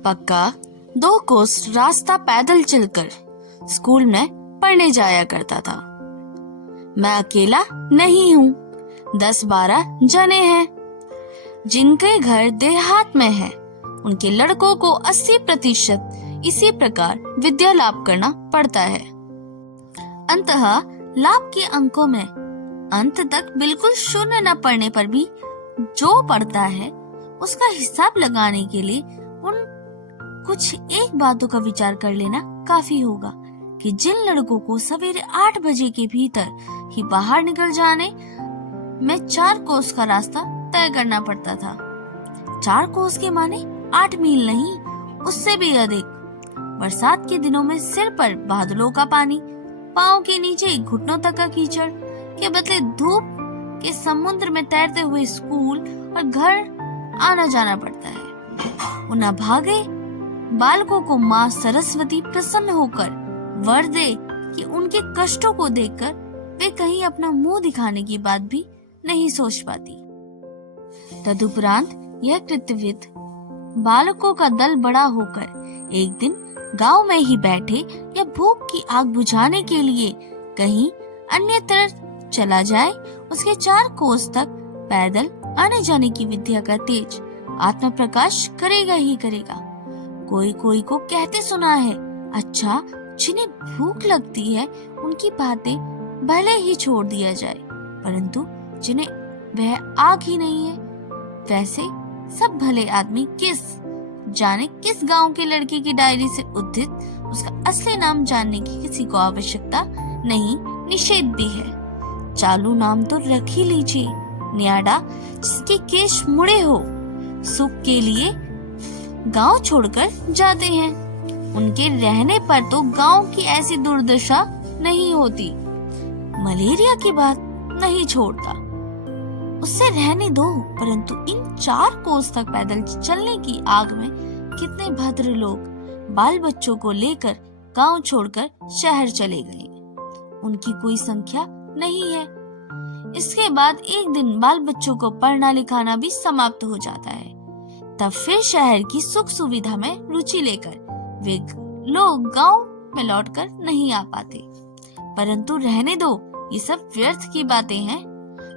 पक्का 2 कोस रास्ता पैदल चलकर स्कूल में पढ़ने जाया करता था। मैं अकेला नहीं हूँ, 10-12 जने हैं जिनके घर देहात में है। उनके लड़कों को 80% इसी प्रकार विद्या लाभ करना पड़ता है। अंततः लाभ के अंकों में अंत तक बिल्कुल शून्य न पड़ने पर भी जो पड़ता है उसका हिसाब लगाने के लिए उन कुछ एक बातों का विचार कर लेना काफी होगा कि जिन लड़कों को सवेरे 8 बजे के भीतर ही बाहर निकल जाने में 4 कोस का रास्ता तय करना पड़ता था। 4 कोस के माने 8 मील नहीं, उससे भी अधिक। बरसात के दिनों में सिर पर बादलों का पानी, पाँव के नीचे घुटनों तक का कीचड़ के बदले धूप के समुद्र में तैरते हुए स्कूल और घर आना जाना पड़ता है। उन अभागे बालकों को माँ सरस्वती प्रसन्न होकर वर दे कि उनके कष्टों को देखकर वे कहीं अपना मुंह दिखाने की बात भी नहीं सोच पाती। तदुपरांत यह कृतविद बालकों का दल बड़ा होकर एक दिन गांव में ही बैठे या भूख की आग बुझाने के लिए कहीं अन्यत्र चला जाए, उसके 4 कोस तक पैदल आने जाने की विद्या का तेज आत्म प्रकाश करेगा ही करेगा। कोई कोई को कहते सुना है, अच्छा जिन्हें भूख लगती है उनकी बातें भले ही छोड़ दिया जाए, परंतु जिन्हें वह आग ही नहीं है वैसे सब भले आदमी जाने किस गांव के लड़के की डायरी से उद्धृत उसका असली नाम जानने की किसी को आवश्यकता नहीं, निषेध भी है। चालू नाम तो रख ही लीजिए, न्याडा जिसके केश मुड़े हो सुख के लिए गांव छोड़कर जाते हैं। उनके रहने पर तो गांव की ऐसी दुर्दशा नहीं होती। मलेरिया की बात नहीं छोड़ता, उससे रहने दो, परंतु इन 4 कोस तक पैदल चलने की आग में कितने भद्र लोग बाल बच्चों को लेकर गांव छोड़कर शहर चले गए। उनकी कोई संख्या नहीं है। इसके बाद एक दिन बाल बच्चों को पढ़ना लिखाना भी समाप्त हो जाता है। तब फिर शहर की सुख सुविधा में रुचि लेकर वे लोग गांव में लौटकर नहीं आ पाते। परंतु रहने दो, ये सब व्यर्थ की बातें हैं।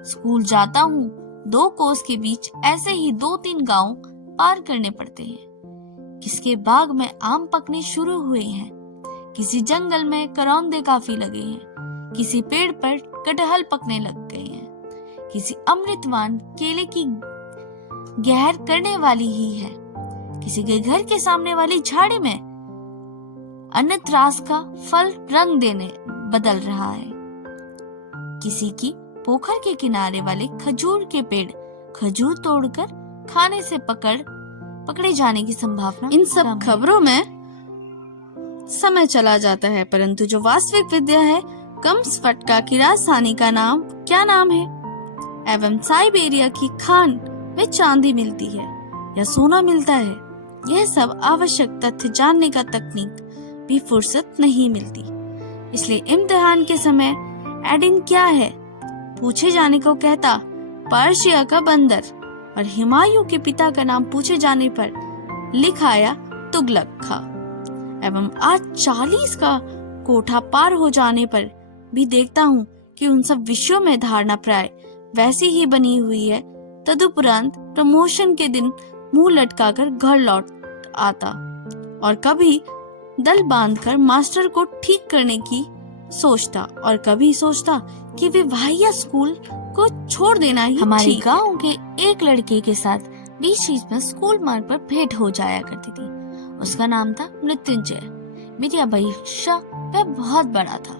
स्कूल जाता हूँ, 2 कोस के बीच ऐसे ही 2-3 गांव पार करने पड़ते हैं। किसके बाग में आम पकने शुरू हुए हैं, किसी जंगल में करौंदे काफी लगे हैं, किसी पेड़ पर कटहल पकने लग गए हैं, किसी अमृतवान केले की गहर करने वाली ही है, किसी के घर के सामने वाली झाड़ी में अन्नत्रास का फल रंग देने बदल रहा है, किसी की पोखर के किनारे वाले खजूर के पेड़ खजूर तोड़कर खाने से पकड़े जाने की संभावना। इन सब खबरों में समय चला जाता है, परंतु जो वास्तविक विद्या है, कम स्फटका की राजधानी का नाम क्या नाम है, एवं साइबेरिया की खान में चांदी मिलती है या सोना मिलता है, यह सब आवश्यक तथ्य जानने का तकनीक भी फुर्सत नहीं मिलती। इसलिए इम्तिहान के समय एडिन क्या है पूछे जाने को कहता पर्शिया का बंदर, और हुमायूं के पिता का नाम पूछे जाने पर लिखा आया तुगलक खा। एवं आज 40 का कोठा पार हो जाने पर भी देखता हूँ कि उन सब विषयों में धारणा प्राय वैसी ही बनी हुई है। तदुपरांत प्रमोशन के दिन मुंह लटकाकर घर लौट आता और कभी दल बांधकर मास्टर को ठीक करने की सोचता और कभी सोचता कि वे वाहिया स्कूल को छोड़ देना ही। हमारे गांव के एक लड़के के साथ बीच में स्कूल मार्ग पर भेंट हो जाया करती थी। उसका नाम था मृत्युंजय। मेरी अपेक्षा वह बहुत बड़ा था,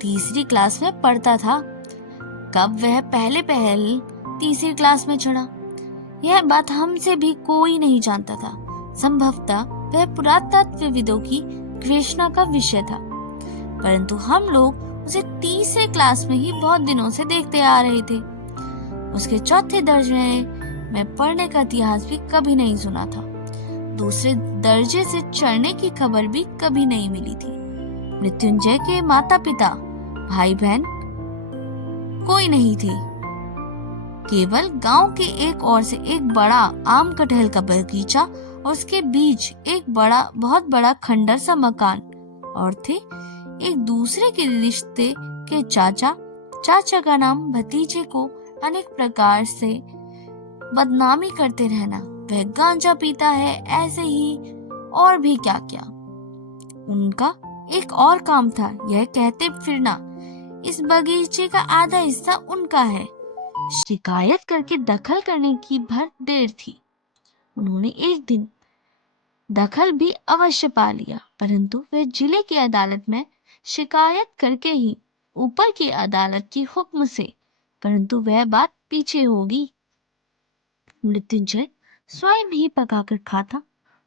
3री क्लास में पढ़ता था। कब वह पहले तीसरी क्लास में चढ़ा, यह बात हमसे भी कोई नहीं जानता था। संभवतः वह पुरातत्वविदों की गवेषणा का विषय था, परंतु हम लोग उसे 3रे क्लास में ही बहुत दिनों से देखते आ रहे थे। उसके 4थे दर्जे में पढ़ने का इतिहास भी कभी नहीं सुना था। 2रे दर्जे से चढ़ने की खबर भी कभी नहीं मिली थी। मृत्युंजय के माता पिता भाई बहन कोई नहीं थे। केवल गांव के एक ओर से एक बड़ा आम कटहल का बगीचा उसके बीच एक बहुत बड़ा खंडर सा मकान और थे। एक दूसरे के रिश्ते के चाचा का नाम भतीजे को अनेक प्रकार से बदनामी करते रहना, वह गांजा पीता है, ऐसे ही और भी क्या क्या। उनका एक और काम था, यह कहते फिरना इस बगीचे का आधा हिस्सा उनका है। शिकायत करके दखल करने की भर देर थी। उन्होंने एक दिन दखल भी अवश्य पा लिया, परंतु वे जिले की अदालत में शिकायत करके ही ऊपर की अदालत की हुक्म से, परंतु वह बात पीछे होगी। मृत्युंजय स्वयं ही पकाकर खाता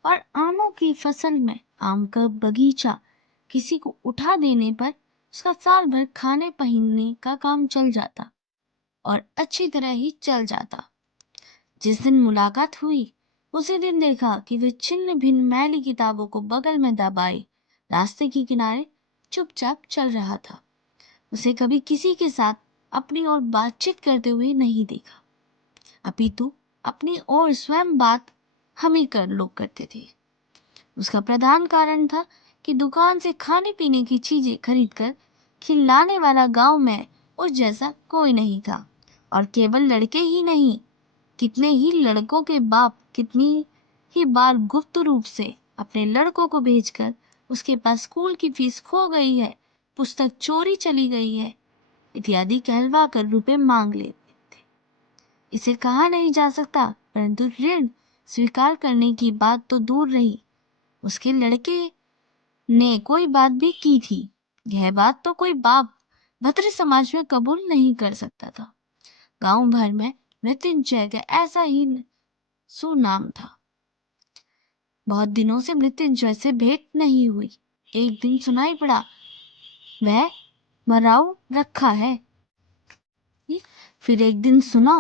और आमों की फसल में आम का बगीचा किसी को उठा देने पर उसका साल भर खाने पहनने का काम चल जाता और अच्छी तरह ही चल जाता। जिस दिन मुलाकात हुई उसी दिन देखा कि वे छिन्न भिन्न मैली किताबों को बगल में दबाए रास्ते के किनारे चुपचाप चल रहा था। उसे कभी किसी के साथ अपनी ओर बातचीत करते हुए नहीं देखा, अपितु अपनी ओर स्वयं बात हम ही कर लोग करते थे। उसका प्रधान कारण था कि दुकान से खाने पीने की चीजें खरीदकर खिलाने वाला गांव में उस जैसा कोई नहीं था। और केवल लड़के ही नहीं, कितने ही लड़कों के बाप कितनी ही बार गुप्त रूप से अपने लड़कों को भेजकर उसके पास स्कूल की फीस खो गई है, पुस्तक चोरी चली गई है इत्यादि कहलवा कर रुपए मांग लेते थे। इसे कहा नहीं जा सकता, परंतु ऋण स्वीकार करने की बात तो दूर रही, उसके लड़के ने कोई बात भी की थी, यह बात तो कोई बाप भद्र समाज में कबूल नहीं कर सकता था। गांव भर में मृत्युंजय का ऐसा ही सुनाम था। बहुत दिनों से मृत्युंजय से भेंट नहीं हुई। एक दिन सुनाई पड़ा वह मराऊ रखा है। फिर एक दिन सुना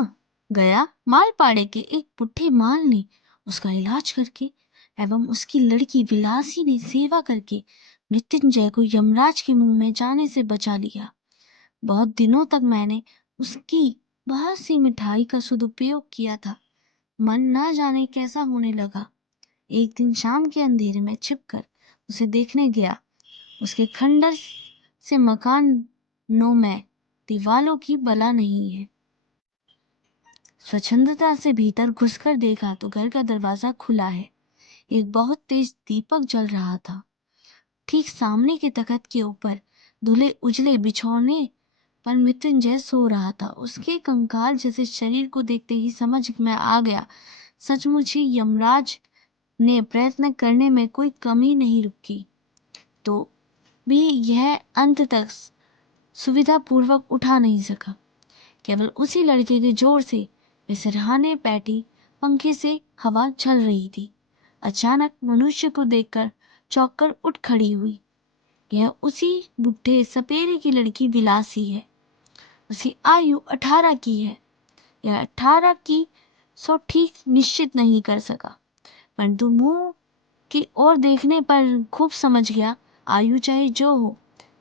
गया मालपाड़े के एक बुढ़े माल ने उसका इलाज करके एवं उसकी लड़की विलासी ने सेवा करके मृत्युंजय को यमराज के मुंह में जाने से बचा लिया। बहुत दिनों तक मैंने उसकी बहुत सी मिठाई का सदुपयोग किया था, मन ना जाने कैसा होने लगा। एक दिन शाम के अंधेरे में छिपकर उसे देखने गया। उसके खंडर से मकानों में दीवालों की बला नहीं है। स्वच्छंदता से भीतर घुसकर देखा तो घर का दरवाजा खुला है। एक बहुत तेज दीपक जल रहा था। ठीक सामने के तख्त के ऊपर धुले उजले बिछौने पर मृत्युंजय सो रहा था। उसके कंकाल जैसे शरीर को देखते ही समझ में आ गया, सचमुच ही यमराज ने प्रयत्न करने में कोई कमी नहीं रुकी तो भी यह अंत तक सुविधा पूर्वक उठा नहीं सका। केवल उसी लड़के के जोर से वे सिरहाने पैटी पंखे से हवा झल रही थी। अचानक मनुष्य को देखकर चौंककर उठ खड़ी हुई। यह उसी बुढ़े सपेरे की लड़की विलासी है। उसकी आयु 18 की है। यह 18 की सो ठीक निश्चित नहीं कर सका, परंतु मुंह की ओर देखने पर खूब समझ गया। आयु चाहे जो हो,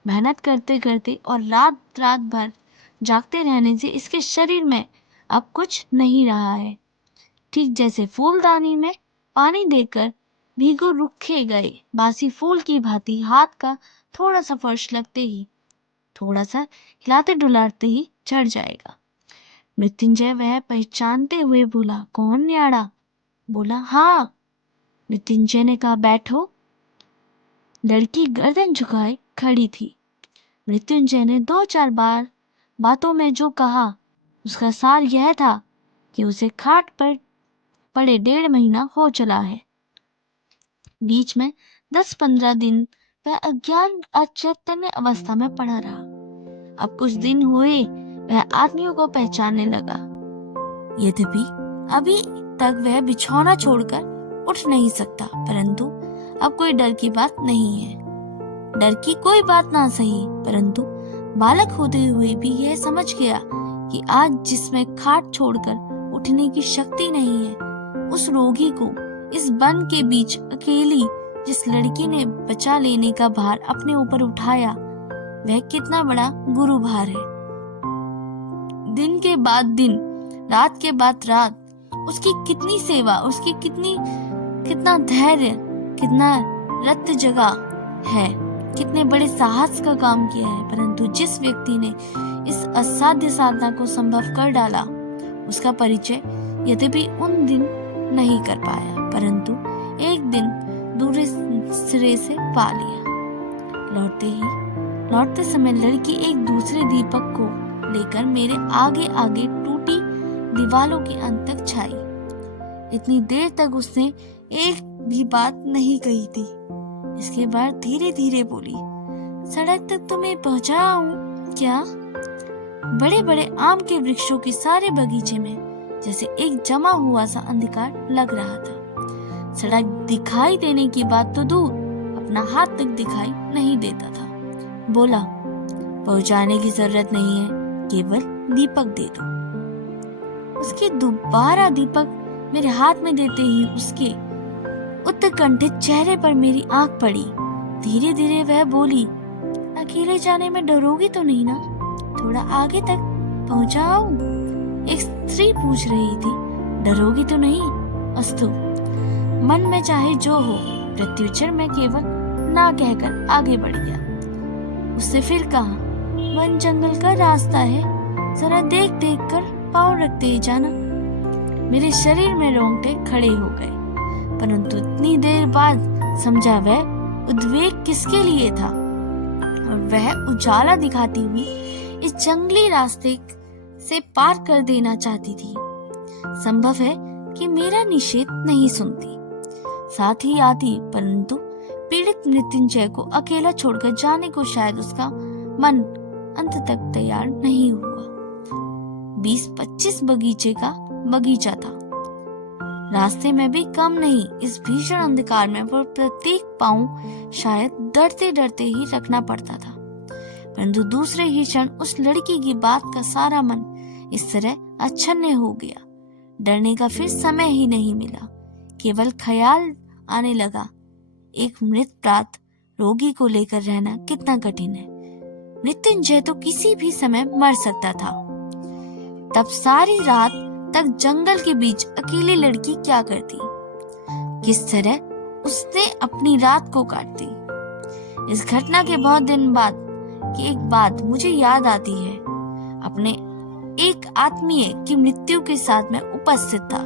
मेहनत करते करते और रात रात भर जागते रहने से इसके शरीर में अब कुछ नहीं रहा है। ठीक जैसे फूलदानी में पानी देकर भीगो रुखे गए बासी फूल की भांति हाथ का थोड़ा सा फर्श लगते ही, थोड़ा सा हिलाते डुलाते ही झड़ जाएगा। मृत्युंजय वह पहचानते हुए बोला, कौन न्याड़ा? बोला, हाँ। मृत्युंजय ने कहा, बैठो। लड़की गर्दन झुकाए खड़ी थी। मृत्युंजय ने 2-4 बार बातों में जो कहा उसका सार यह था कि उसे खाट पर पड़े 1.5 महीना हो चला है। बीच में 10-15 दिन वह अज्ञान अचैतन्य अवस्था में पड़ा रहा। अब कुछ दिन हुए वह आदमियों को पहचानने लगा। यद्यपि अभी तक वह बिछौना छोड़कर उठ नहीं सकता, परंतु अब कोई डर की बात नहीं है। डर की कोई बात ना सही, परंतु बालक होते हुए भी यह समझ गया कि आज जिसमें खाट छोड़कर उठने की शक्ति नहीं है, उस रोगी को इस वन के बीच अकेली जिस लड़की ने बचा लेने का भार अपने ऊपर उठाया, वह कितना बड़ा गुरु भार है। दिन के बाद दिन, रात के बाद रात उसकी कितनी सेवा, उसकी कितनी कितना धैर्य, कितना रक्त जगा है, कितने बड़े साहस का काम किया है। परंतु जिस व्यक्ति ने इस असाध्य साधना को संभव कर डाला, उसका परिचय यद्यपि उन दिन नहीं कर पाया, परंतु एक दिन दूसरे सिरे से पा लिया। लौटते समय लड़की एक दूसरे दीपक को लेकर मेरे आगे आगे टूटी दीवालों के अंत तक छाई। इतनी देर तक उसने एक भी बात नहीं कही थी। इसके बाद धीरे धीरे बोली, सड़क तक तुम्हें पहुंचाऊं क्या? बड़े बड़े आम के वृक्षों के सारे बगीचे में जैसे एक जमा हुआ सा अंधकार लग रहा था। सड़क दिखाई देने की बात तो दूर, अपना हाथ तक दिखाई नहीं देता था। बोला, पहुंचाने की जरूरत नहीं है, केवल दीपक दे दो। उसके दोबारा दीपक मेरे हाथ में देते ही उसके उत्कंठित चेहरे पर मेरी आंख पड़ी। धीरे धीरे वह बोली, अकेले जाने में डरोगी तो नहीं ना? थोड़ा आगे तक पहुंचाऊं? एक स्त्री पूछ रही थी। डरोगी तो नहीं? अस्तु, मन में चाहे जो हो। प्रत्युत्तर में केवल ना कहकर आगे बढ़ गया। उससे फिर कहा, वन जंगल का रास्ता है, जरा देख देख कर पाँव रखते ही जाना। मेरे शरीर में रोंगटे खड़े हो गए, परंतु इतनी देर बाद समझा वह उद्वेग किसके लिए था, और वह उजाला दिखाती हुई इस जंगली रास्ते से पार कर देना चाहती थी। संभव है कि मेरा निषेध नहीं सुनती, साथ ही आती, परंतु पीड़ित मृत्युंजय को अकेला छोड़कर जाने को शायद उसका मन अंत तक तैयार नहीं हुआ। 20-25 बगीचे का बगीचा था। रास्ते में भी कम नहीं, इस भीषण अंधकार में वो प्रत्येक पांव शायद डरते डरते ही रखना पड़ता था। परंतु दूसरे ही क्षण उस लड़की की बात का सारा मन इस तरह अच्छन्ने हो गया। डरने का फिर समय ही नहीं मिला। केवल ख्याल आने लगा, एक मृत प्रात रोगी को लेकर रहना कितना कठिन है। मृत्युंजय तो किसी भी समय मर सकता था। तब सारी रात तक जंगल के बीच अकेली लड़की क्या करती, किस तरह उसने अपनी रात को काटती। इस घटना के बहुत दिन बाद की एक बात मुझे याद आती है। अपने एक आत्मीय की मृत्यु के साथ मैं उपस्थित था।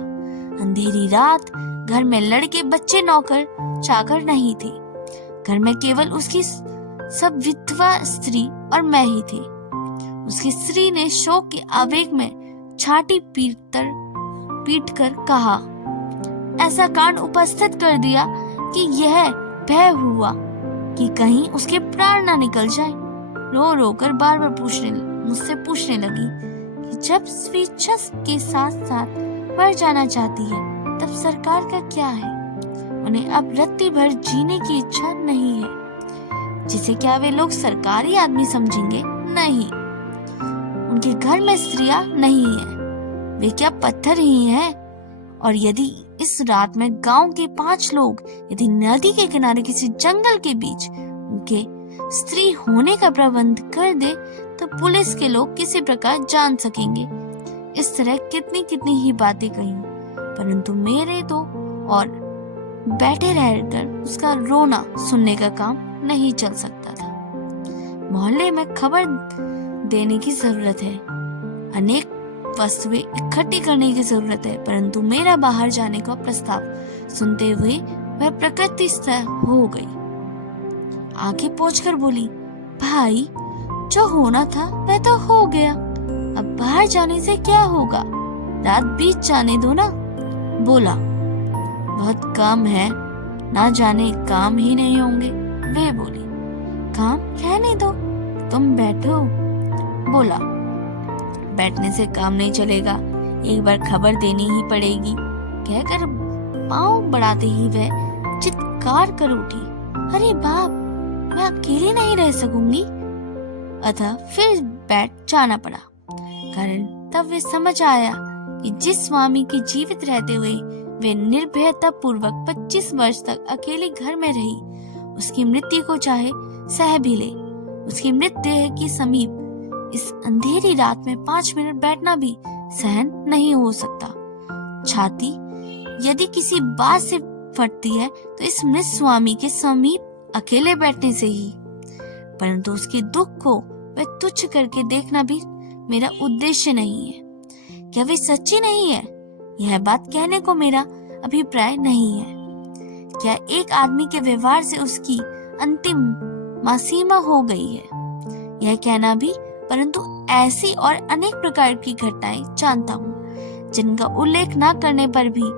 अंधेरी रात, घर में लड़के बच्चे नौकर चाकर नहीं थे। घर में केवल उसकी सब विधवा स्त्री और मैं ही थी। उसकी स्त्री ने शोक के आवेग में छाती पीट कर कहा, ऐसा कांड उपस्थित कर दिया कि यह भय हुआ कि कहीं उसके प्राण ना निकल जाए। रो रो कर बार बार मुझसे पूछने लगी कि जब स्वेच्छा के साथ साथ मर जाना चाहती है तब सरकार का क्या है? उन्हें अब रत्ती भर जीने की इच्छा नहीं है, जिसे क्या वे लोग सरकारी आदमी समझेंगे? नहीं, उनके घर में स्त्रियां नहीं है, वे क्या पत्थर ही हैं? और यदि इस रात में गांव के 5 लोग यदि नदी के किनारे किसी जंगल के बीच उनके स्त्री होने का प्रबंध कर दे तो पुलिस के लोग किसी प्रकार जान सकेंगे। इस तरह कितनी कितनी ही बातें कही, परंतु मेरे तो और बैठे रहकर उसका रोना सुनने का काम नहीं चल सकता था। मोहल्ले में खबर देने की जरूरत है, अनेक वस्तुएं इकट्ठी करने की जरूरत है, परंतु मेरा बाहर जाने का प्रस्ताव सुनते हुए वह प्रकृतिस्थ हो गई। आगे पहुंचकर बोली, भाई जो होना था वह तो हो गया, अब बाहर जाने से क्या होगा, रात बीत जाने दो ना। बोला, बहुत कम है, ना जाने काम ही नहीं होंगे। वे बोली, काम रहने दो, तुम बैठो। बोला, बैठने से काम नहीं चलेगा, एक बार खबर देनी ही पड़ेगी। कहकर पांव बढ़ाते ही वह चित्कार कर उठी, अरे बाप, मैं अकेले नहीं रह सकूंगी। अतः फिर बैठ जाना पड़ा। कारण तब वे समझ आया कि जिस स्वामी की जीवित रहते हुए वे निर्भयता पूर्वक 25 वर्ष तक अकेले घर में रही, उसकी मृत्यु को चाहे सह भी ले, उसकी मृत देह के समीप इस अंधेरी रात में 5 मिनट बैठना भी सहन नहीं हो सकता। छाती यदि किसी बात से फटती है तो इस मृत स्वामी के समीप अकेले बैठने से ही, परंतु उसके दुख को वह तुच्छ करके देखना भी मेरा उद्देश्य नहीं है। क्या वे सच्ची नहीं है? यह बात कहने को मेरा अभिप्राय नहीं है। क्या एक आदमी के व्यवहार से उसकी अंतिम सीमा हो गई है, यह कहना भी, परंतु ऐसी और अनेक प्रकार की घटनाएं जानता हूँ जिनका उल्लेख न करने पर भी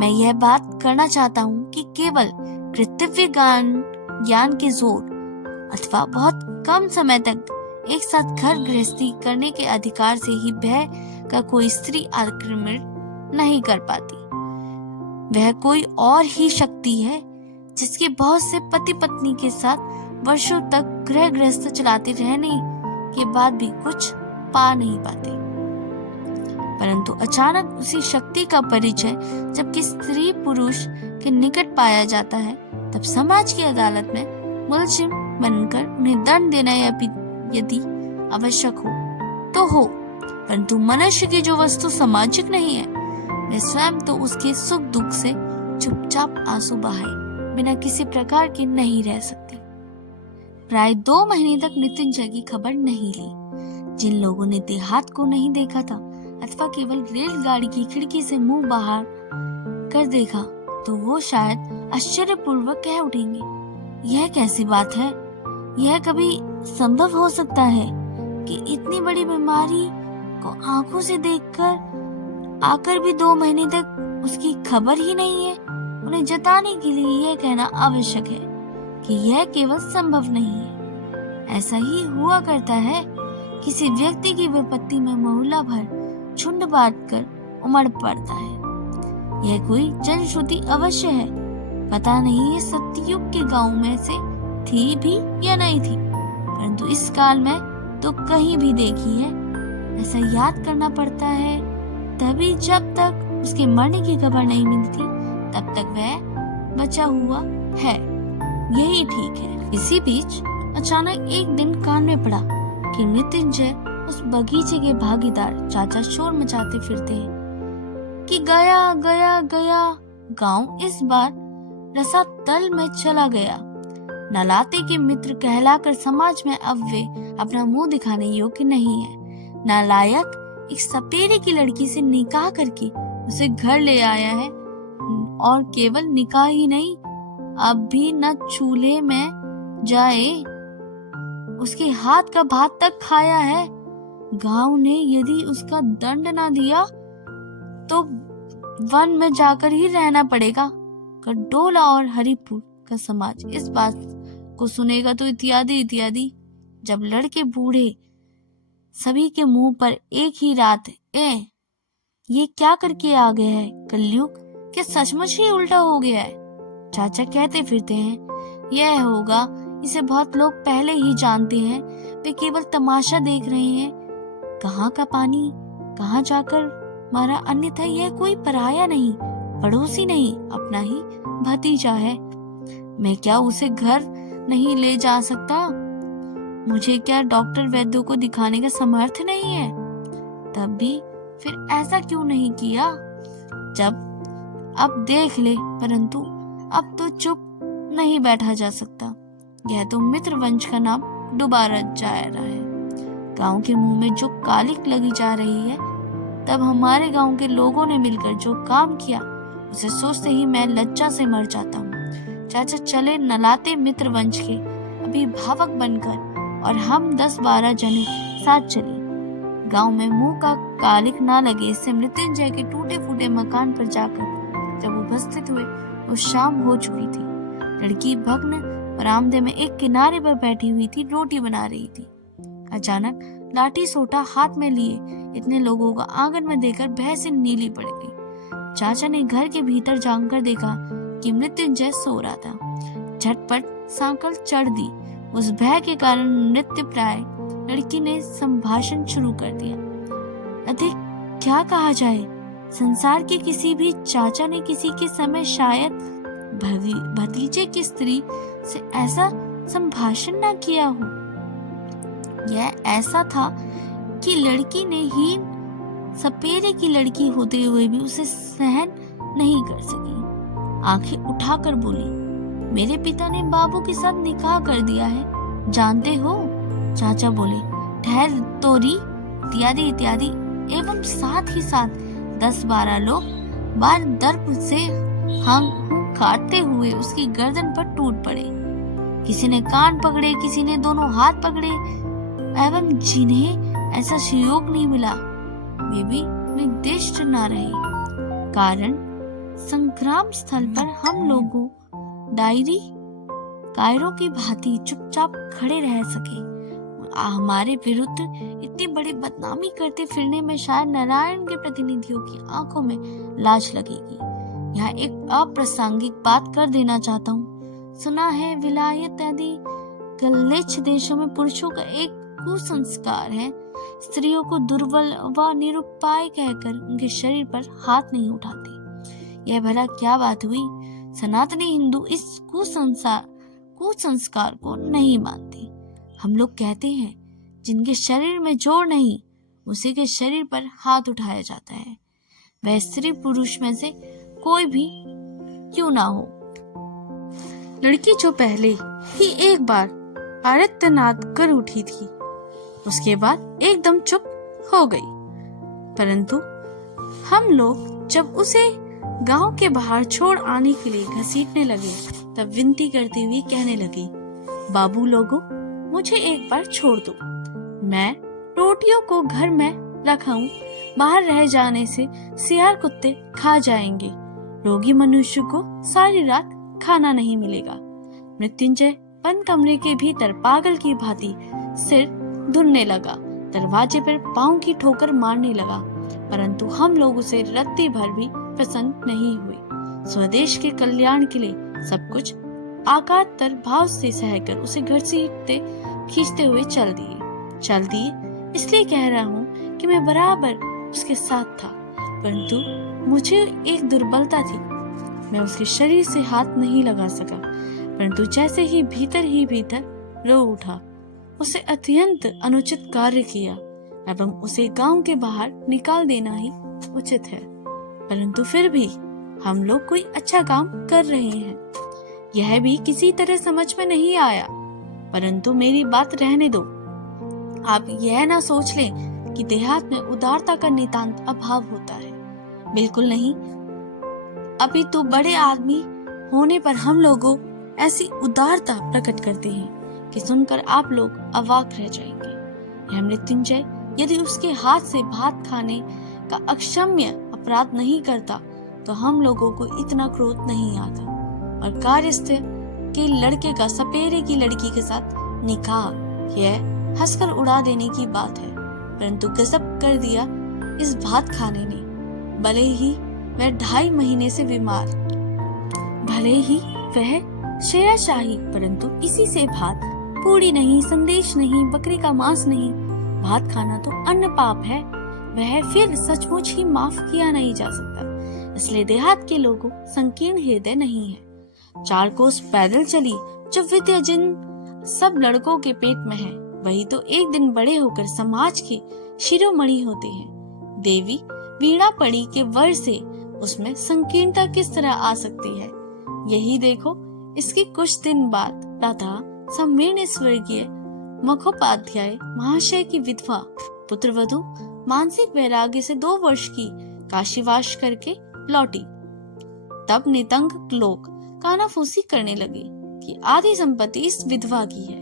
मैं यह बात करना चाहता हूँ कि केवल कृतव्य ज्ञान के जोर अथवा बहुत कम समय तक एक साथ घर गृहस्थी करने के अधिकार से ही भय का कोई स्त्री आक्रमण नहीं कर पाती। वह कोई और ही शक्ति है जिसके बहुत से पति पत्नी के साथ वर्षों तक गृह गृहस्थ चलाते रहने के बाद भी कुछ पा नहीं पाते, परंतु अचानक उसी शक्ति का परिचय जबकि स्त्री पुरुष के निकट पाया जाता है, तब समाज की अदालत में मुलजिम बनकर उन्हें दंड देना यदि आवश्यक हो तो हो, परंतु मनुष्य की जो वस्तु सामाजिक नहीं है, वह स्वयं तो उसके सुख दुख से चुपचाप आंसू बहाए बिना किसी प्रकार के नहीं रह सकती। प्राय 2 महीने तक मृत्युंजय की खबर नहीं ली। जिन लोगों ने देहात को नहीं देखा था अथवा केवल रेलगाड़ी की खिड़की से मुंह बाहर कर देखा, तो वो शायद आश्चर्यपूर्वक कह उठेंगे, यह कैसी बात है? यह कभी संभव हो सकता है कि इतनी बड़ी बीमारी को आंखों से देखकर आकर भी 2 महीने तक उसकी खबर ही नहीं है? उन्हें जताने के लिए यह कहना आवश्यक है कि यह केवल संभव नहीं है। ऐसा ही हुआ करता है। किसी व्यक्ति की विपत्ति में मोहल्ला भर झुंड बांधकर उमड़ पड़ता है। यह कोई जनश्रुति अवश्य है। पता नहीं ये सत्ययुग के गांव में से थी भी या नहीं थी, परंतु इस काल में तो कहीं भी देखी है। ऐसा याद करना पड़ता है, तभी जब तक उसके मरने की खबर नहीं मिलती तब तक वह बचा हुआ है, यही ठीक है। इसी बीच अचानक एक दिन कान में पड़ा कि मृत्युंजय उस बगीचे के भागीदार चाचा शोर मचाते फिरते हैं कि गया गया गया। गांव इस बार रसातल में चला गया। नालाते के मित्र कहलाकर समाज में अब वे अपना मुंह दिखाने योग्य नहीं है। नालायक एक सपेरे की लड़की से निकाह करके उसे घर ले आया है, और केवल निकाह ही नहीं, अब भी न चूल्हे में जाए उसके हाथ का भात तक खाया है। गांव ने यदि उसका दंड ना दिया तो वन में जाकर ही रहना पड़ेगा। कडोला और हरिपुर का समाज इस बात को सुनेगा तो इत्यादि इत्यादि। जब लड़के बूढ़े सभी के मुंह पर एक ही रात ये क्या करके आ गया है? कलयुग क्या सचमुच ही उल्टा हो गया है? चाचा कहते फिरते हैं, यह होगा, इसे बहुत लोग पहले ही जानते हैं, वे केवल तमाशा देख रहे हैं। कहाँ का पानी कहाँ जाकर मारा, अन्यथा यह कोई पराया नहीं, पड़ोसी नहीं, अपना ही भतीजा है। मैं क्या उसे घर नहीं ले जा सकता? मुझे क्या डॉक्टर वैद्यों को दिखाने का समर्थ नहीं है? तब भी फिर ऐसा क्यों नहीं किया? जब अब देख ले, परंतु अब तो चुप नहीं बैठा जा सकता। यह तो मित्र वंश का नाम डुबा जा रहा है। गांव के मुंह में जो कालिक लगी जा रही है, तब हमारे गांव के लोगों ने मिलकर जो काम किया, उसे सोचते ही मैं लज्जा से मर जाता हूँ। चाचा चले नलाते मित्र वंश के अभिभावक बनकर, और हम 10-12 जने साथ चले। गांव में मुंह का कालिक ना लगे, इससे मृत्युंजय के टूटे फूटे मकान पर जाकर जब उपस्थित हुए, उस शाम हो चुकी थी। लड़की भग्न बरामदे में एक किनारे पर बैठी हुई थी, रोटी बना रही थी। अचानक लाठी सोटा हाथ में लिए इतने लोगों को आंगन में देखकर भय से नीली पड़ गई। चाचा ने घर के भीतर जानकर देखा कि मृत्युंजय सो रहा था। झटपट सांकल चढ़ दी। उस भय के कारण नृत्य प्राय लड़की ने संभाषण शुरू कर दिया। अधिक क्या कहा जाए, संसार के किसी भी चाचा ने किसी के समय शायद भतीजे की स्त्री से ऐसा संभाषण न किया हो। यह ऐसा था कि लड़की ने ही सपेरे की लड़की होते हुए भी उसे सहन नहीं कर सकी। आंखें उठाकर बोली, मेरे पिता ने बाबू के साथ निकाह कर दिया है, जानते हो। चाचा बोले, ठहर तोरी, इत्यादि इत्यादि। एवं साथ ही साथ 10-12 लोग बार दर्प से हम काटते हुए उसकी गर्दन पर टूट पड़े। किसी ने कान पकड़े, किसी ने दोनों हाथ पकड़े, एवं जिन्हें ऐसा सुयोग नहीं मिला वे भी निर्दिष्ट न रहे। कारण संग्राम स्थल पर हम लोगों कायरों की भांति चुपचाप खड़े रह सके। हमारे विरुद्ध इतनी बड़ी बदनामी करते फिरने में शायद नारायण के प्रतिनिधियों की आंखों में लाज लगेगी। यहाँ एक अप्रासंगिक बात कर देना चाहता हूँ। सुना है विलायत आदि गलिच्छ देशों में पुरुषों का एक कुसंस्कार है, स्त्रियों को दुर्बल व निरुपाय कहकर उनके शरीर पर हाथ नहीं उठाते। यह भला क्या बात हुई? सनातनी हिंदू इस कुसंस्कार को नहीं मानते। हम लोग कहते हैं जिनके शरीर में जोड़ नहीं उसी के शरीर पर हाथ उठाया जाता है, वह स्त्री पुरुष में से कोई भी क्यों ना हो। लड़की जो पहले ही एक बार आर्तनाद कर उठी थी, उसके बाद एकदम चुप हो गई। परंतु हम लोग जब उसे गांव के बाहर छोड़ आने के लिए घसीटने लगे तब विनती करती हुई कहने लगी, बाबू लोगों, मुझे एक बार छोड़ दो। मैं रोटियों को घर में रखा हूँ, बाहर रह जाने से सियार कुत्ते खा जाएंगे। रोगी मनुष्य को सारी रात खाना नहीं मिलेगा। मृत्युंजय बंद कमरे के भीतर पागल की भांति सिर धुनने लगा, दरवाजे पर पांव की ठोकर मारने लगा, परंतु हम लोग उसे रत्ती भर भी प्रसन्न नहीं हुए। स्वदेश के कल्याण के लिए सब कुछ आकातर भाव से सहकर उसे घसीटते खींचते हुए चल दिए। इसलिए कह रहा हूँ कि मैं बराबर उसके साथ था, परंतु मुझे एक दुर्बलता थी, मैं उसके शरीर से हाथ नहीं लगा सका। परंतु जैसे ही भीतर रो उठा, उसे अत्यंत अनुचित कार्य किया एवं उसे गांव के बाहर निकाल देना ही उचित है। परंतु फिर भी हम लोग कोई अच्छा काम कर रहे हैं, यह भी किसी तरह समझ में नहीं आया। परंतु मेरी बात रहने दो। आप यह ना सोच लें कि देहात में उदारता का नितांत अभाव होता है, बिल्कुल नहीं। अभी तो बड़े आदमी होने पर हम लोगों ऐसी उदारता प्रकट करते हैं कि सुनकर आप लोग अवाक रह जाएंगे। यह मृत्युंजय यदि उसके हाथ से भात खाने का अक्षम्य अपराध नहीं करता तो हम लोगों को इतना क्रोध नहीं आता। और कार्यस्थल के लड़के का सपेरे की लड़की के साथ निकाह, यह हंसकर उड़ा देने की बात है, परंतु गजब कर दिया इस भात खाने ने। भले ही वह 2.5 महीने से बीमार, भले ही वह शय्याशाही, परंतु इसी से भात, पूड़ी नहीं, संदेश नहीं, बकरी का मांस नहीं, भात खाना तो अन्न पाप है, वह फिर सचमुच ही माफ किया नहीं जा सकता। इसलिए देहात के लोगों संकीर्ण हृदय नहीं है। 4 कोस पैदल चली जो विद्या जिन सब लड़कों के पेट में है, वही तो एक दिन बड़े होकर समाज के शिरोमणि होते हैं। देवी वीणा पड़ी के वर से उसमें संकीर्णता किस तरह आ सकती है, यही देखो। इसके कुछ दिन बाद राधा सम्मीर्ण स्वर्गीय मुखोपाध्याय महाशय की विधवा पुत्रवधू मानसिक वैराग्य से 2 वर्ष की काशीवास करके लौटी। तब नितंग लोग कानाफूसी करने लगे कि आधी संपत्ति इस विधवा की है,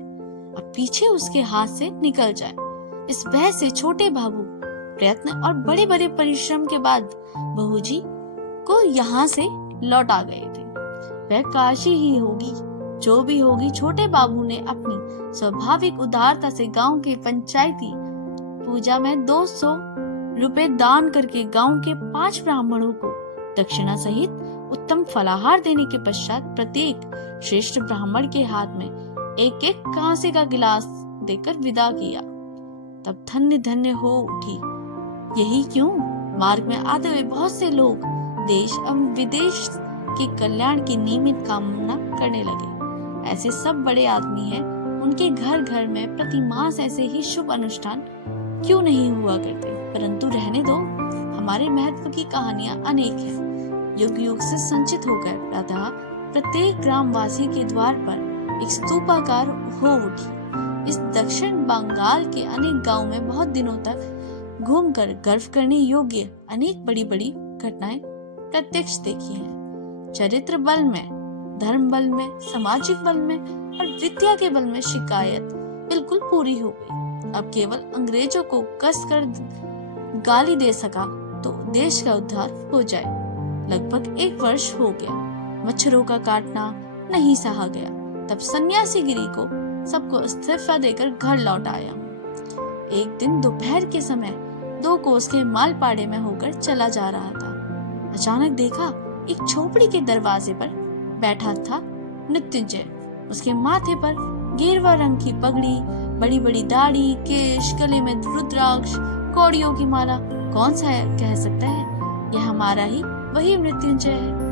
अब पीछे उसके हाथ से निकल जाए। इस भय से छोटे बाबू प्रयत्न और बड़े बड़े परिश्रम के बाद बहू जी को यहाँ से लौट आ गए थे। वह काशी ही होगी, जो भी होगी। छोटे बाबू ने अपनी स्वाभाविक उदारता से गांव के पंचायती पूजा में 200 रुपए दान करके गांव के 5 ब्राह्मणों को दक्षिणा सहित उत्तम फलाहार देने के पश्चात प्रत्येक श्रेष्ठ ब्राह्मण के हाथ में 1-1 कांसे का गिलास देकर विदा किया। तब धन्य धन्य हो उठी। यही क्यों, मार्ग में आते हुए बहुत से लोग देश एवं विदेश के कल्याण की नियमित कामना करने लगे। ऐसे सब बड़े आदमी हैं, उनके घर घर में प्रति मास ऐसे ही शुभ अनुष्ठान क्यों नहीं हुआ करते। परंतु रहने दो, हमारे महत्व की कहानियां अनेक हैं। युग युग से संचित होकर अतः प्रत्येक ग्रामवासी के द्वार पर एक स्तूपाकार हो उठी। इस दक्षिण बंगाल के अनेक गांवों में बहुत दिनों तक घूमकर गर्व करने योग्य अनेक बड़ी बड़ी घटनाएं प्रत्यक्ष देखी हैं। चरित्र बल में, धर्म बल में, सामाजिक बल में और विद्या के बल में शिकायत बिल्कुल पूरी हो गई। अब केवल अंग्रेजों को कस कर गाली दे सका तो देश का उद्धार हो जाए। लगभग 1 वर्ष हो गया, मच्छरों का काटना नहीं सहा गया। तब सन्यासी गिरी को सबको इस्तीफा देकर घर लौट आया हूँ। एक दिन दोपहर के समय 2 कोस के मालपाड़े में होकर चला जा रहा था। अचानक देखा एक झोपड़ी के दरवाजे पर बैठा था मृत्युंजय। उसके माथे पर गेरुआ रंग की पगड़ी, बड़ी बड़ी दाढ़ी, केश, गले में रुद्राक्ष, कौड़ियों की माला। कौन सा कह सकता है यह हमारा ही वही मृत्युंजय है।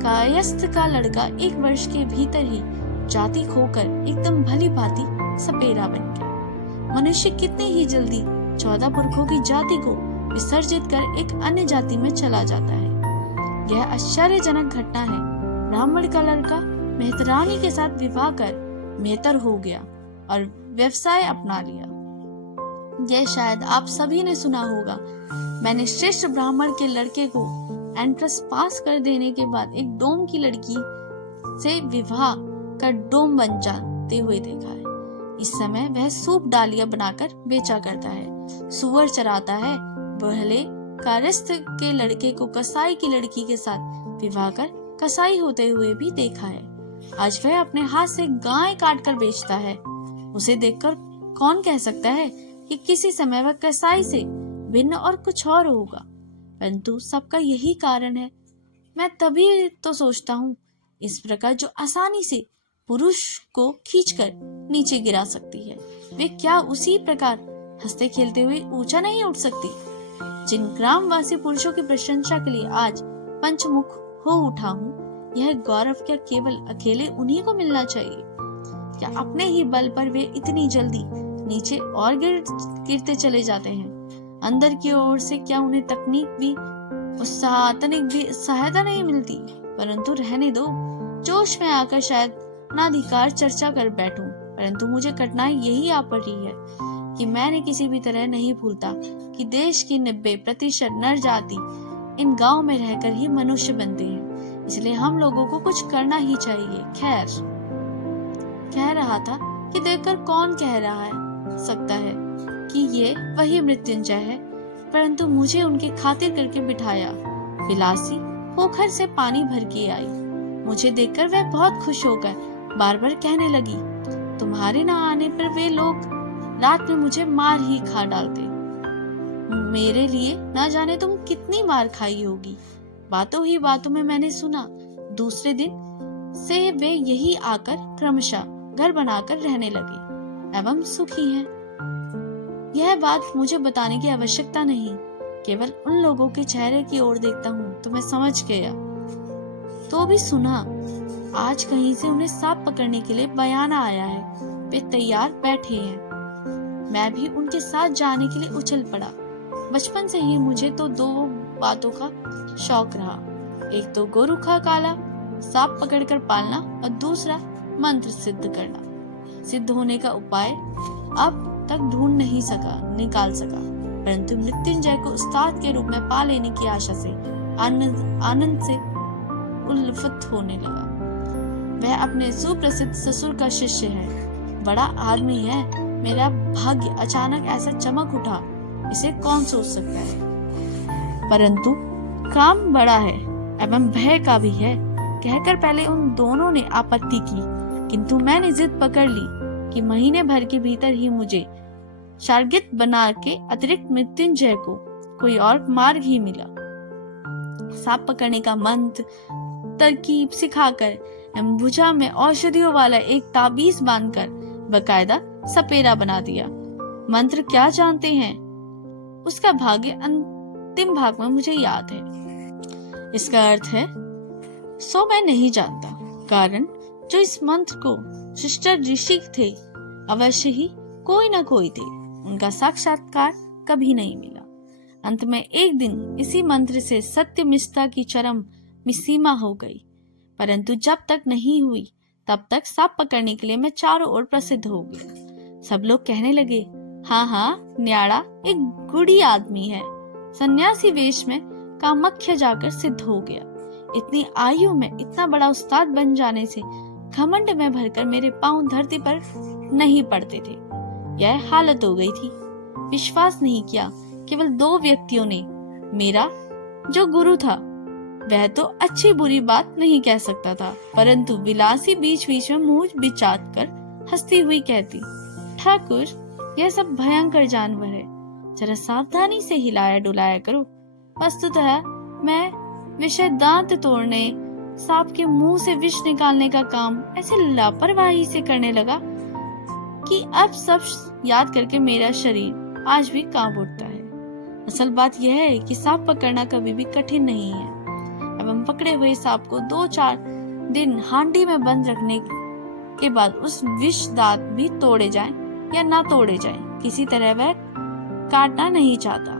कायस्थ का लड़का 1 वर्ष के भीतर ही जाति खोकर एकदम भली भांति सपेरा बन गया। मनुष्य कितने ही जल्दी 14 पुरखों की जाति को विसर्जित कर एक अन्य जाति में चला जाता है। यह आश्चर्यजनक घटना है। ब्राह्मण का लड़का मेहतरानी के साथ विवाह कर मेहतर हो गया और व्यवसाय अपना लिया। यह शायद आप सभी ने सुना होगा। मैंने श्रेष्ठ ब्राह्मण के लड़के को एंट्रेंस पास कर देने के बाद एक डोम की लड़की से विवाह कर डोम बन जाते हुए देखा है। इस समय वह सूप डालियां बनाकर बेचा करता है, सुअर चराता है। पहले कायस्थ के लड़के को कसाई की लड़की के साथ विवाह कर कसाई होते हुए भी देखा है। आज वह अपने हाथ से गाय काट कर बेचता है। उसे देखकर कौन कह सकता है कि किसी समय वह कसाई से भिन्न और कुछ और होगा। परंतु सबका यही कारण है। मैं तभी तो सोचता हूँ, इस प्रकार जो आसानी से पुरुष को खींचकर नीचे गिरा सकती है, वे क्या उसी प्रकार हंसते खेलते हुए ऊंचा नहीं उठ सकती। जिन ग्रामवासी पुरुषों की प्रशंसा के लिए आज पंचमुख हो उठा हूँ, यह गौरव क्या केवल अकेले उन्हीं को मिलना चाहिए? क्या अपने ही बल पर वे इतनी जल्दी नीचे और गिरते चले जाते हैं? अंदर की ओर से क्या उन्हें तनिक भी सहायता नहीं मिलती? परंतु रहने दो, जोश में आकर शायद अनाधिकार चर्चा कर बैठूं। परंतु मुझे कठिनाई यही आ पड़ी है कि मैंने किसी भी तरह नहीं भूलता कि देश की 90% नर जाति इन गांव में रहकर ही मनुष्य बनते हैं। इसलिए हम लोगों को कुछ करना ही चाहिए। खैर, कह रहा था कि देखकर कौन कह रहा है सकता है कि ये वही मृत्युंजय है। परंतु मुझे उनके खातिर करके बिठाया। बिलासी पोखर से पानी भर के आई। मुझे देखकर वह बहुत खुश होकर बार बार कहने लगी, तुम्हारे न आने पर वे लोग रात में मुझे मार ही खा डालते। मेरे लिए न जाने तुम कितनी मार खाई होगी। बातों ही बातों में मैंने सुना, दूसरे दिन से वे यही आकर क्रमशः घर बनाकर रहने लगे एवं सुखी हैं। यह बात मुझे बताने की आवश्यकता नहीं, केवल उन लोगों के चेहरे की ओर देखता हूँ तो मैं समझ गया। तो भी सुना, आज कहीं से उन्हें सांप पकड़ने के लिए बयाना आया है। वे तैयार बैठे हैं। मैं भी उनके साथ जाने के लिए उछल पड़ा। बचपन से ही मुझे तो 2 बातों का शौक रहा, एक तो गोरुखा काला सांप पकड़कर पालना और दूसरा मंत्र सिद्ध करना। सिद्ध होने का उपाय अब तक ढूंढ नहीं निकाल सका, परंतु मृत्युंजय को उस्ताद के रूप में पा लेने की आशा से आनंद से उल्फत होने लगा। वह अपने सुप्रसिद्ध ससुर का शिष्य है, बड़ा आदमी है। मेरा भाग्य अचानक ऐसा चमक उठा, इसे कौन सोच सकता है। परंतु काम बड़ा है एवं भय का भी है, कहकर पहले उन दोनों ने आपत्ति की, किंतु मैंने जिद पकड़ ली कि महीने भर के भीतर ही मुझे शार्गित बना के अतिरिक्त मृत्युंजय को कोई और मार्ग ही मिला। सांप पकड़ने का मंत्र तरकीब सिखाकर भुजा में औषधियों वाला एक ताबीज बांधकर बकायदा सपेरा बना दिया। मंत्र क्या जानते हैं, उसका भाग्य अंतिम भाग में मुझे याद है। इसका अर्थ है सो मैं नहीं जानता, कारण जो इस मंत्र को सिस्टर ऋषि थे अवश्य ही कोई न कोई थे, उनका साक्षात्कार कभी नहीं मिला। अंत में एक दिन इसी मंत्र से सत्यनिष्ठा की चरम मिसीमा हो गई, परंतु जब तक नहीं हुई तब तक सांप पकड़ने के लिए मैं चारों ओर प्रसिद्ध हो गया। सब लोग कहने लगे, हाँ हाँ, न्याड़ा एक गुड़ी आदमी है। सन्यासी वेश में कामाख्या जाकर सिद्ध हो गया। इतनी आयु में इतना बड़ा उस्ताद बन जाने से घमंड में भरकर मेरे पांव धरती पर नहीं पड़ते थे। यह हालत हो गई थी। विश्वास नहीं किया। केवल 2 व्यक्तियों ने, मेरा जो गुरु था वह तो अच्छी बुरी बात नहीं कह सकता था, परंतु विलासी बीच बीच में मुंह बिचात कर हंसती हुई कहती, ठाकुर, यह सब भयंकर जानवर है, जरा सावधानी से हिलाया डुलाया करो। वस्तुतः मैं विषय दांत तोड़ने, सांप के मुंह से विष निकालने का काम ऐसे लापरवाही से करने लगा कि अब सब याद करके मेरा शरीर आज भी कांप उठता है। असल बात यह है कि सांप पकड़ना कभी भी कठिन नहीं है। अब हम पकड़े हुए सांप को 2-4 दिन हांडी में बंद रखने के बाद उस विष दांत भी तोड़े जाएं या ना तोड़े जाएं, किसी तरह वह काटना नहीं चाहता।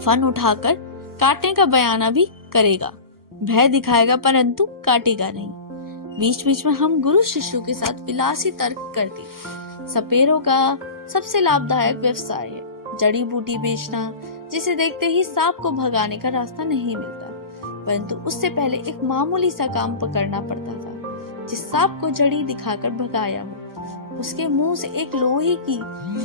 फन उठाकर काटने का बयाना भी करेगा, भय दिखाएगा, परंतु काटेगा नहीं। बीच बीच में हम गुरु शिष्यों के साथ विलासी तर्क करते। सपेरों का सबसे लाभदायक व्यवसाय है जड़ी बूटी बेचना, जिसे देखते ही सांप को भगाने का रास्ता नहीं मिलता, परंतु उससे पहले एक मामूली सा काम पकड़ना पड़ता था। जिस सांप को जड़ी दिखाकर भगाया हो, उसके मुंह से एक लोहे की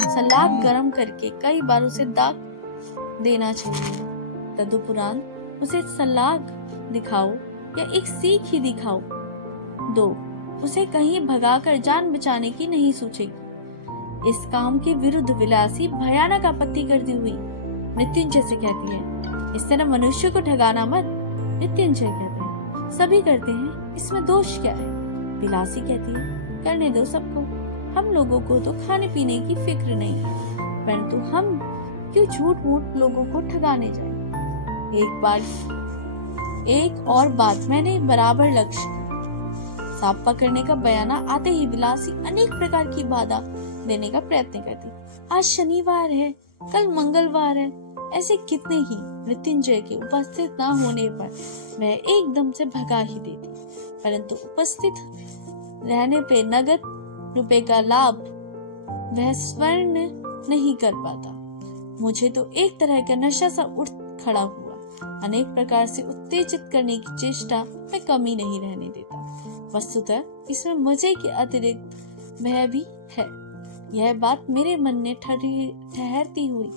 सलाख गरम करके कई बार उसे दाग देना चाहिए। तदुपरांत उसे सलाख दिखाओ या एक सीख ही दिखाओ, उसे कहीं भगाकर जान बचाने की नहीं सोचेगी। इस काम के विरुद्ध विलासी भयानक आपत्ति करती हुई मृत्युंजय से कहती है, इस तरह मनुष्य को ठगाना मत। मृत्युंजय कहते हैं, सभी करते हैं, इसमें दोष क्या है? विलासी कहती है, करने दो सबको, हम लोगों को तो खाने पीने की फिक्र नहीं है, परंतु हम क्यों झूठ मूठ लोगों को ठगाने जाएं? एक और बात मैंने बराबर लक्ष्य, सांप पकड़ने का बयाना आते ही विलासी अनेक प्रकार की बाधा देने का प्रयत्न करती। आज शनिवार है, कल मंगलवार है, ऐसे कितने ही। मृत्युंजय के उपस्थित न होने पर वह एकदम से भगा ही देती, परंतु उपस्थित रहने पे नगद रुपए का लाभ वह स्वर्ण नहीं कर पाता। मुझे तो एक तरह का नशा सा उठ खड़ा हुआ। अनेक प्रकार से उत्तेजित करने की चेष्टा में कमी नहीं रहने देता। वस्तुतः इसमें मजे के अतिरिक्त भय भी है। यह बात मेरे मन में ठहरती हुई,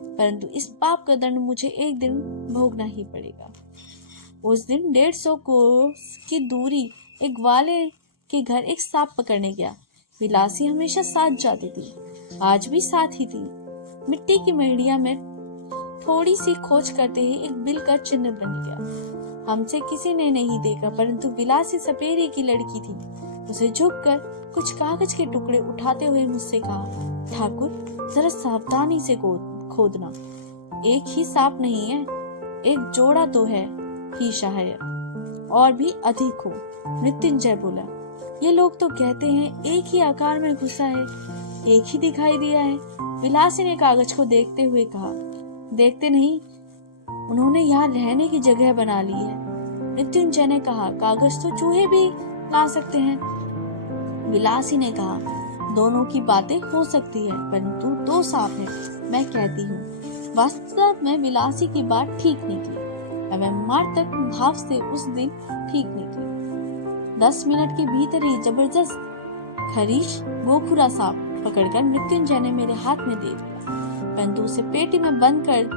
परंतु इस पाप का दंड मुझे एक दिन भोगना ही पड़ेगा। उस दिन 150 कोस की दूरी एक वाले के घर एक सांप पकड़ने गया। विलासी हमेशा साथ जाती थी, आज भी साथ ही थी। मिट्टी की मेहड़िया में थोड़ी सी खोज करते ही एक बिल का चिन्ह बन गया। हमसे किसी ने नहीं देखा, परंतु विलासी सपेरे की लड़की थी। उसे झुककर कुछ कागज के टुकड़े उठाते हुए मुझसे कहा, ठाकुर, जरा सावधानी से खोदना। एक ही सांप नहीं है, एक जोड़ा तो है ही, शायद और भी अधिक हो। मृत्युंजय बोला, ये लोग तो कहते हैं एक ही आकार में घुसा है, एक ही दिखाई दिया है। विलासी ने कागज को देखते हुए कहा, देखते नहीं, उन्होंने यहाँ रहने की जगह बना ली है। मृत्युंजय ने कहा, कागज तो चूहे भी ला सकते हैं। विलासी ने कहा, दोनों की बातें हो सकती है, परंतु 2 सांप है, मैं कहती हूँ। वास्तव में विलासी की बात ठीक निकली। मार्तक भाव से उस दिन ठीक निकली। 10 मिनट के भीतर ही जबरदस्त खरीश गोखुरा सांप पकड़कर मृत्युंजय ने मेरे हाथ में दे दिया, परंतु उसे पेटी में बंद कर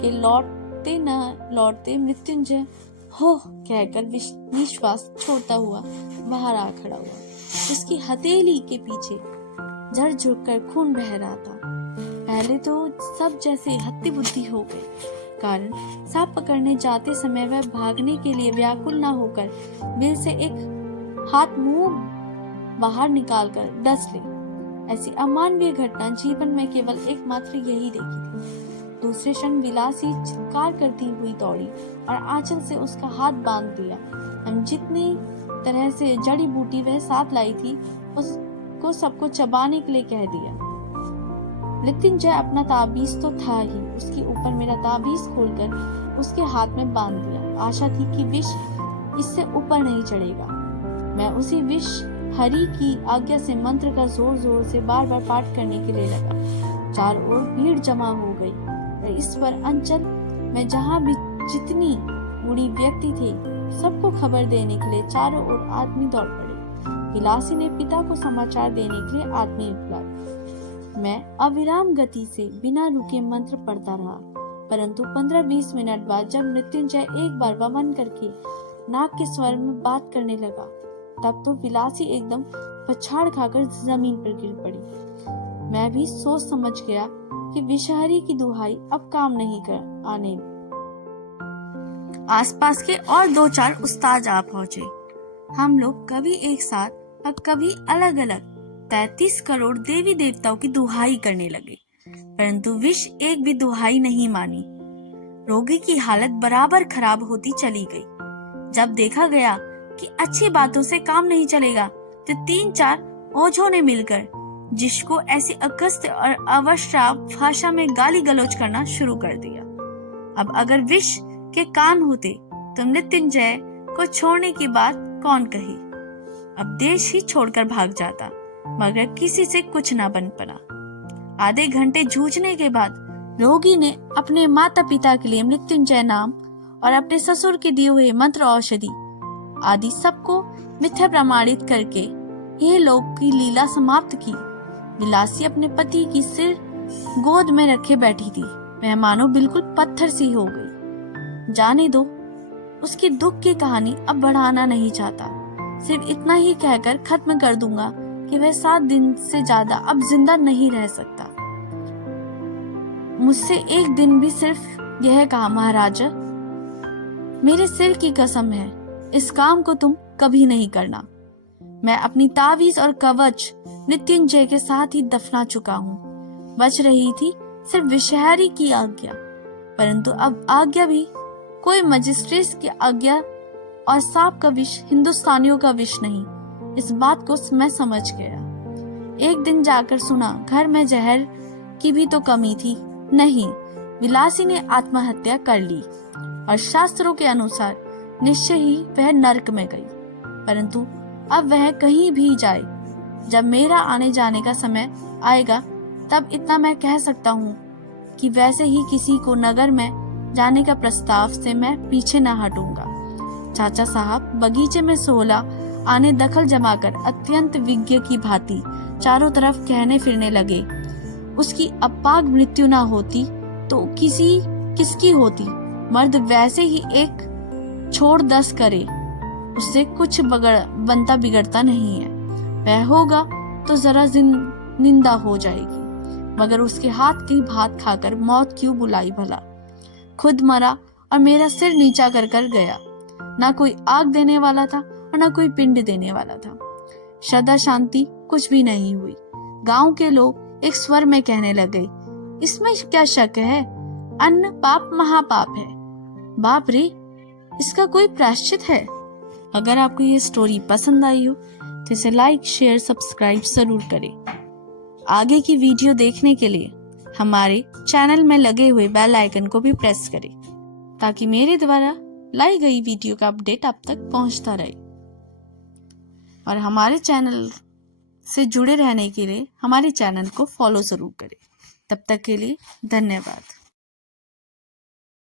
के लौटते न लौटते मृत्युंजय हो कहकर निश्वास छोड़ता हुआ बाहर आ खड़ा हुआ। उसकी हथेली के पीछे झकझोर कर खून बह रहा था। पहले तो सब जैसे हत्ती बुद्धि हो गए, कारण सांप पकड़ने जाते समय वह भागने के लिए व्याकुल न होकर बिल से एक हाथ मुंह बाहर निकालकर डस ले। ऐसी अमानवीय घटना जीवन में केवल एकमात्र यही देखी थी। दूसरे क्षण विलासी चित्कार करती हुई दौड़ी और आंचल से उसका हाथ बांध दिया। हम जितनी तरह से जड़ी बूटी वह साथ लाई थी उसको सबको चबाने के लिए कह दिया। मृत्युंजय अपना ताबीज तो था ही, उसके ऊपर मेरा ताबीज खोलकर उसके हाथ में बांध दिया आशा थी कि विष इससे ऊपर नहीं चढ़ेगा। मैं उसी विष हरि की आज्ञा से मंत्र का जोर जोर से बार बार पाठ करने के लिए लगा। चारों ओर भीड़ जमा हो गई और इस पर अंचल में जहाँ भी जितनी बूढ़ी व्यक्ति थे सबको खबर देने के लिए चारों ओर आदमी दौड़ पड़े। विलासी ने पिता को समाचार देने के लिए आदमी बुलाए। मैं अविराम गति से बिना रुके मंत्र पढ़ता रहा, परंतु 15-20 मिनट बाद जब मृत्युंजय एक बार वमन करके नाक के स्वर में बात करने लगा, तब तो विलासी एकदम पछाड़ खाकर जमीन पर गिर पड़ी। मैं भी सोच समझ गया कि विषहरी की दुहाई अब काम नहीं कर आने। आसपास के और 2-4 उस्ताद आ पहुंचे। हम लोग कभी एक साथ और कभी अलग अलग 33 करोड़ देवी देवताओं की दुहाई करने लगे, परंतु विष एक भी दुहाई नहीं मानी। रोगी की हालत बराबर खराब होती चली गई। जब देखा गया कि अच्छी बातों से काम नहीं चलेगा, तो 3-4 ओझों ने मिलकर जिसको ऐसी अगस्त और अवश्राव भाषा में गाली गलौज करना शुरू कर दिया। अब अगर विष के कान होते तो मृत्युंजय को छोड़ने की बात कौन कहे। अब देश ही छोड़कर भाग जाता, मगर किसी से कुछ ना बन पड़ा। आधे घंटे जूझने के बाद रोगी ने अपने माता पिता के लिए मृत्युंजय नाम और अपने ससुर के दिए हुए मंत्र औषधि आदि सबको मिथ्या प्रमाणित करके यह लोक की लीला समाप्त की। विलासी अपने पति की सिर गोद में रखे बैठी थी। वह मानो बिल्कुल पत्थर सी हो गई। जाने दो, उसकी दुख की कहानी अब बढ़ाना नहीं चाहता। सिर्फ इतना ही कहकर खत्म कर दूंगा कि वह 7 दिन से ज्यादा अब जिंदा नहीं रह सकता। मुझसे एक दिन भी सिर्फ यह कहा, महाराजा मेरे सिर की कसम है, इस काम को तुम कभी नहीं करना। मैं अपनी तावीज और कवच मृत्युंजय के साथ ही दफना चुका हूँ। बच रही थी सिर्फ विषहरी की आज्ञा, परंतु अब आज्ञा भी कोई मजिस्ट्रेट की आज्ञा और सांप का विष हिंदुस्तानियों का विष नहीं। इस बात को मैं समझ गया। एक दिन जाकर सुना घर में जहर की भी तो कमी थी। नहीं, विलासी ने आत्महत्या कर ली और शास्त्रों के अनुसार निश्चय ही वह नरक में गई। परंतु अब वह कहीं भी जाए, जब मेरा आने जाने का समय आएगा तब इतना मैं कह सकता हूँ कि वैसे ही किसी को नगर में जाने का प्रस्ताव से मैं पीछे न हटूंगा। चाचा साहब बगीचे में 16 आने दखल जमाकर अत्यंत विज्ञ की भांति चारों तरफ कहने फिरने लगे। उसकी अपाग मृत्यु ना होती तो किसकी होती। मर्द वैसे ही एक छोड़ 10 करे, उससे कुछ बनता बिगड़ता नहीं है। वह होगा तो जरा निंदा हो जाएगी, मगर उसके हाथ की भात खाकर मौत क्यों बुलाई भला। खुद मरा और मेरा सिर नीचा कर गया। ना कोई आग देने वाला था और ना कोई पिंड देने वाला था। श्रद्धा शांति कुछ भी नहीं हुई। गांव के लोग एक स्वर में कहने लगे, इसमें क्या शक है, अन्न पाप महापाप है। बाप रे, इसका कोई प्रायश्चित है। अगर आपको ये स्टोरी पसंद आई हो तो इसे लाइक, शेयर, सब्सक्राइब जरूर करें। आगे की वीडियो देखने के लिए हमारे चैनल में लगे हुए बेल आइकन को भी प्रेस करें, ताकि मेरे द्वारा लाई गई वीडियो का अपडेट आप तक पहुंचता रहे। और हमारे चैनल से जुड़े रहने के लिए हमारे चैनल को फॉलो जरूर करें। तब तक के लिए धन्यवाद।